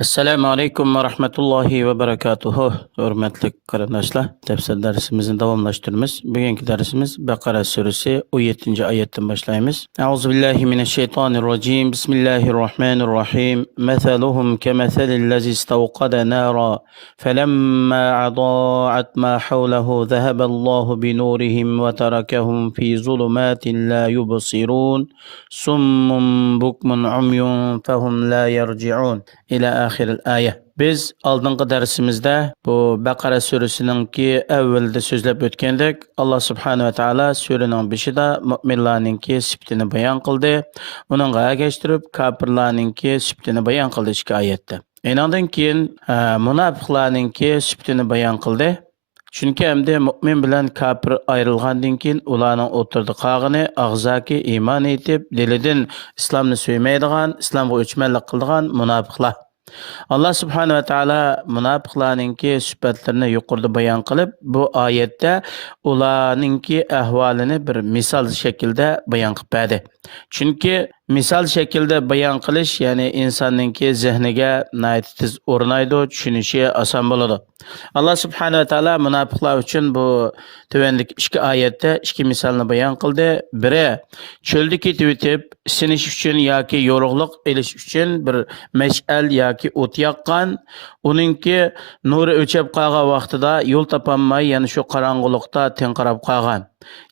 Assalamu alaykum va rahmatullohi va barakatuhu. Hurmatli qarindoshlar, tafsir darsimizni davomlashtiramiz. Bugungi darsimiz Baqara surasi 17-oyatdan boshlaymiz. A'udzu billahi minash shaytonir rojim. Bismillahirrohmanirrohim. Mathaluhum kamathalil lazi istawqada nara falamma adaa'at ma hawlahu dhahaba Allahu binurihim wa tarakahum fi zulumatin la yubsirun. Summun bukmun umyun fahum la yarji'un. İlى آخر الآية. Biz aldığımız dersimizde bu Bakara suresiningki evvelde sözlep ötkendik. Allah subhanahu ve taala surenin başında müminlerinki sifatini bayan kıldı. Onunla geçtirip kafirlerinki sifatini bayan kıldı iki ayette. Ondan keyin münafıklarninki sifatini bayan kıldı. Çünkü hamda mümin bilan kafir ayrılgandan keyin ularning o'tirdi qag'ini og'zaki iymon etib, dilidan islomni suymaydigan, islomga o'chmanlik qiladigan munofiqlar. Allah subhanahu ve taala munofiqlarningki sifatlarini yuqorida bayon qilib, bu oyatda ularningki ahvolini bir misol shaklida bayon qilib berdi. Chunki misol shaklida bayon qilish, ya'ni insonninki zehniga tez o'rnaydi, tushunishi oson bo'ladi. Allah subhanahu ve taala munofiqlar uchun bu tuvandagi ikki oyatda ikki misolni bayon qildi. Biri cho'lda ketib o'tib, sinish uchun yoki yorug'liq elish uchun bir mash'al yoki o't yoqqan, uningki nuri o'chib qolgan vaqtida yo'l topolmay, yana shu qorong'ulikda tenqirab qolgan.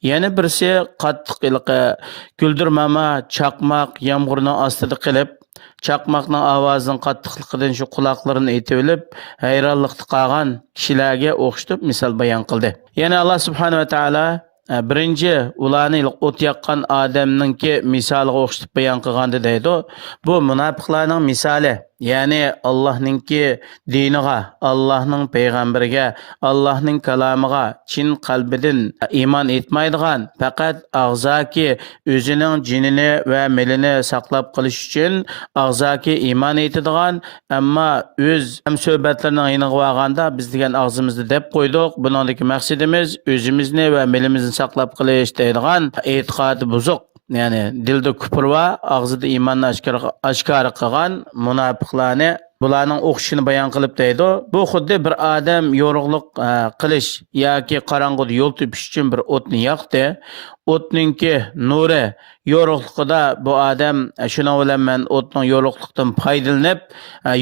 Yana birisi qattiq iliqi guldirmama, chaqmoq, yomg'irning ostida qilib, chaqmoqning ovozining qattiqligidan shu quloqlarini etib olib, hayronlikda qolgan kishilarga o'xshatib misol bayon qildi. Yana Allah subhanahu va taolo birinchi ularni o't yoqqan odamningki misoliga o'xshatib bayon qilganda deydi, bu munofiqlarning misoli. Ya'ni Allohninki diniga, Allohning payg'ambariga, Allohning kalomiga chin qalbidan iymon etmaydigan, faqat og'zaki o'zining jinini va milini saqlab qolish uchun og'zaki iymon etadigan, ammo o'z suhbatlarining yiniga olganda biz degan og'zimizni deb qo'ydik. Buningdagi maqsadimiz o'zimizni va milimizni saqlab qolish deydigan e'tiqodi buzuq. Yani dilde küfür va ağzıda imanını aşkara qilgan munofiqlarni bularning o'qishini bayon qilib deydi. Bu xuddi bir odam yorug'liq qilish yoki qorong'uda yo'l tepish uchun bir o'tni yoqdi. O'tninki nuri yorug'ligida bu odam shuna bilan men o'tning yorug'likdan foydalanib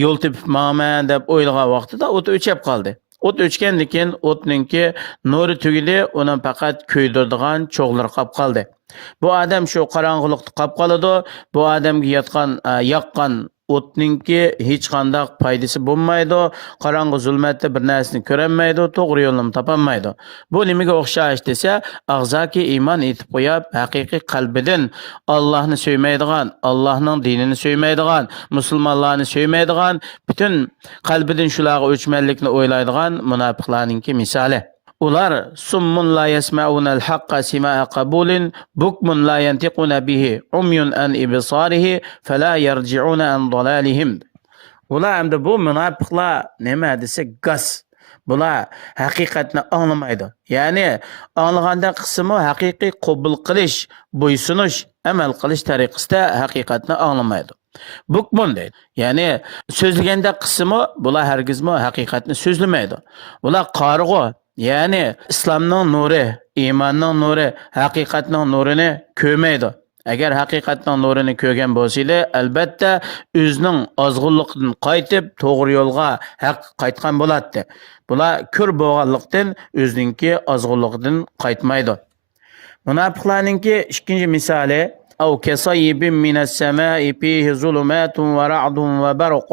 yo'l tepib ma'man deb o'ylagan vaqtida o't o'chib qoldi. O't o'chgandan keyin o'tninki nuri tugili, uni faqat kuydiradigan cho'g'lar qolib qoldi. Bu odam shu qorong'ulikda qolib qoladi. Bu odamga yoqqan o'tninki hech qanday foydasi bo'lmaydi. Qorong'u zulmatda bir narsani ko'rolmaydi, to'g'ri yo'lni topolmaydi. Bu nimaga o'xshash desa, og'zaki iymon etib qo'yib, haqiqiy qalbidan Allohni suymaydigan, Allohning dinini suymaydigan, musulmonlarni suymaydigan, butun qalbidan shularga o'chmanlikni o'ylaydigan munofiqlarningki misoli. Ular summun la yasma'unal haqqa sima'a qabulin, bukmun la yantiquna bihi, umyun an ibsarihi, fala yarji'una an dalalihim. Ular hamda bu munofiqlar nima desa gas. Bular haqiqatni anglamaydi. Ya'ni anglaganda qismi haqiqiy qabul qilish, bo'ysunish, amal qilish tariqasida haqiqatni anglamaydi. Bukmun deydi. Ya'ni so'zlaganda qismi bular hargizmi haqiqatni so'zlamaydi. Ular qarg'u. Yani İslamның nuri, imanның nuri, haqiqatның nurini ko'maydi. Agar haqiqatning nurini ko'rgan bo'lsa, albatta o'zining ozg'unligidan qaytib, to'g'ri yo'lga haq qaytgan bo'ladi. Bular ko'r bo'lganlikdan o'zininki ozg'unligidan qaytmaydi. Munofiqlarningki ikkinchi misoli أو كصيب من السماء فيه ظلمات ورعد وبرق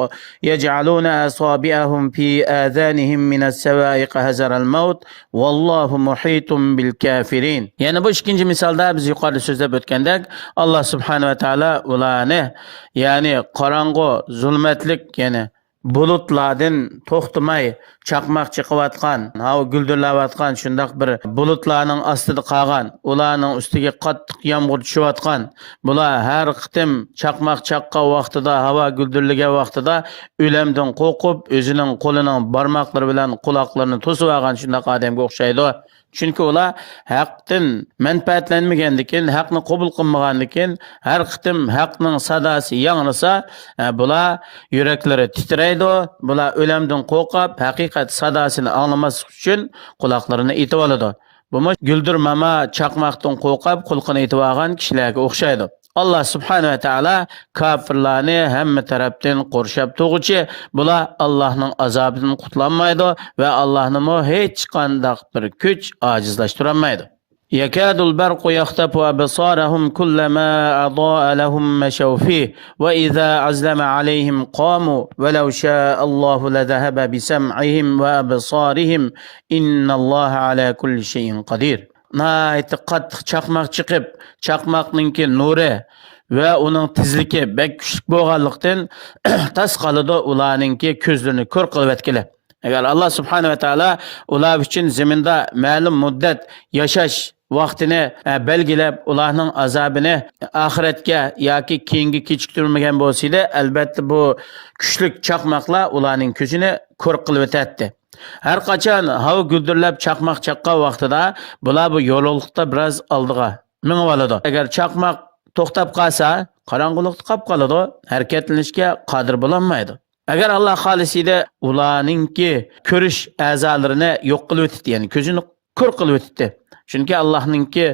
يجعلون أصابعهم في آذانهم من السوائق حذر الموت والله محيط بالكافرين. Yani bu ikinci misalda biz yukarıda sözlep ötkendek Allah subhanahu ve taala ularni yani qorong'u zulmatlik yani bulutlardan to'xtamay chaqmoq chiqayotgan, havo guldirlayotgan shundaq bir bulutlarning ostida qolgan, ularning ustiga qattiq yomg'ir tushayotgan, bular har qitim chaqmoq chaqqan vaqtida, havo guldirlagan vaqtida o'limdan qo'rqib, o'zining qo'lining barmoqlari bilan quloqlarini to'sib olgan shundaq odamga o'xshaydi. Chunki ular haqdan manfaatlanmagandan, haqni qabul qilmagandan, har qitim haqning sadosi yangrasa, bular yuraklari titraydi, bular o'limdan qo'rqib, haqiqat sadosini anglamaslik uchun quloqlarini etib oladi. Bu guldirmama chaqmoqdan qo'rqib, qulqini etib olgan kishilarga o'xshaydi. Allah subhanahu wa ta'ala kafirlarni hamma tarafdan qo'rshab turg'uchi, bular Allohning azobidan qutlanmaydi va Allohni hech qanday bir kuch ojizlashtirolmaydi. يكاد البرق يخطف أبصارهم كلما أضاء لهم مشوا فيه وإذا أظلم عليهم قاموا ولو شاء الله لذهب بسمعهم وأبصارهم إن الله على كل شيء قدير. Nəhayət qattiq chaqmaq chiqib, chaqmaqninki nuri va uning tezligi bek kuchli bo'lganlikdan tas qoladi ularninki ko'zlarini ko'r qilib etkilar. Agar Alloh subhanahu va taolo ular uchun zaminda ma'lum muddat yashash vaqtini belgilab ularning azobini oxiratga yoki keyingi kechiktirmagan bo'lsa, albatta bu kuchli chaqmoqlar ularning ko'zini ko'r qilib etadi. Har qachon havo guldirlab chaqmoq chaqqan vaqtida bular bu yo'lliqda biroz oldiga minib oladi. Agar chaqmoq to'xtab qolsa, qorong'ulikda qolib qoladi, harakatlanishga qodir bo'lolmaydi. Agar Alloh xolisida ularningki ko'rish a'zolarini yo'q qilib o'tdi, ya'ni ko'zini ko'r qilib o'tdi. Chunki Allohningki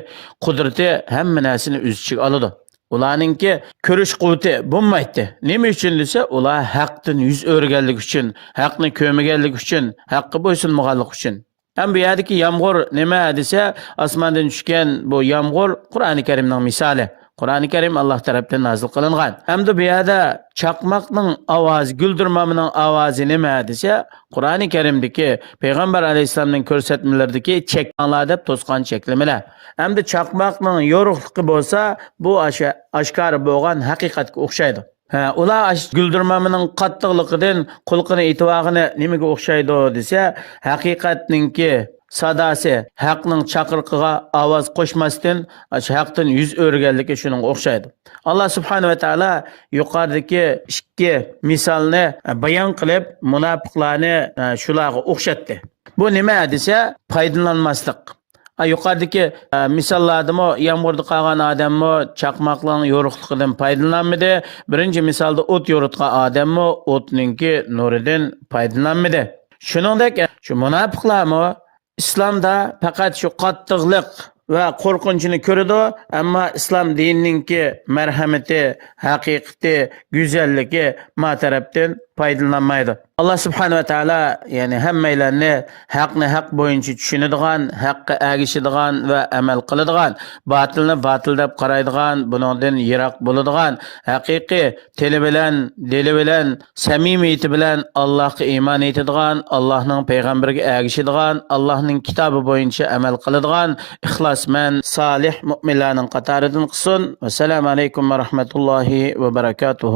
qudrati hamma narsani o'z ichiga oladi. Ularningki ko'rish quvvati bo'lmaydi. Nima uchun desa, ular haqdan yuz o'rganlik uchun, haqni ko'rmaganlik uchun, haqqa bo'ysunmaganlik uchun. Ham bu yerdagi yomg'ir nima desa, osmondan tushgan bu yomg'ir Qur'oni Karimning misoli. Qur'oni Karim Alloh tomonidan nozil qilingan. Hamda bu yerda chaqmoqning ovozi, guldirmamining ovozi nima desa, Qur'oni Karimdagi Payg'ambar alayhisolamning ko'rsatmalaridagi cheklanlar deb to'sqan cheklamalar. Hamda chaqmoqning yorug'ligi bo'lsa, bu oshkor bo'lgan haqiqatga o'xshaydi. Ular guldirmamining qattiqligidan qulqini e'tiborini nimaga o'xshaydi desa, haqiqatningki sadosi haqning chaqirqiga ovoz qo'shmasdan haqdan yuz o'rganligi shuning o'xshaydi. Alloh subhanahu va taolo yuqoridagi ikki misolni bayon qilib, munofiqlarni shularga o'xshatdi. Bu nima desa, foydalanmaslik. Yuqoridagi misollardami yomg'irda qolgan odammi chaqmoqlarning yo'riqligidan foydalanmadi. Birinchi misolda o't yo'ritgan odammi o'tninki nuridan foydalanmadi. Shuningdek, shu munofiqlarmi İslamda faqat shu qattiqlik va qo'rqinchini ko'radi, ammo islom dinininki marhamati, haqiqati, go'zalligi ma tarafdan foydalanmaydi. Alloh subhanahu va taolo ya'ni hammalarni haqni haq bo'yicha tushunadigan, haqqa ergishadigan va amal qiladigan, botilni botil deb qaraydigan, buningdan yiroq bo'ladigan, haqiqiy tili bilan, dili bilan, samimiyati bilan Allohga iymon etadigan, Allohning payg'ambariga ergishadigan, Allohning kitobi bo'yicha amal qiladigan ixlosmand, solih mu'minlarning qatoridan qilsin. Assalomu alaykum va rahmatullohi va barakatuh.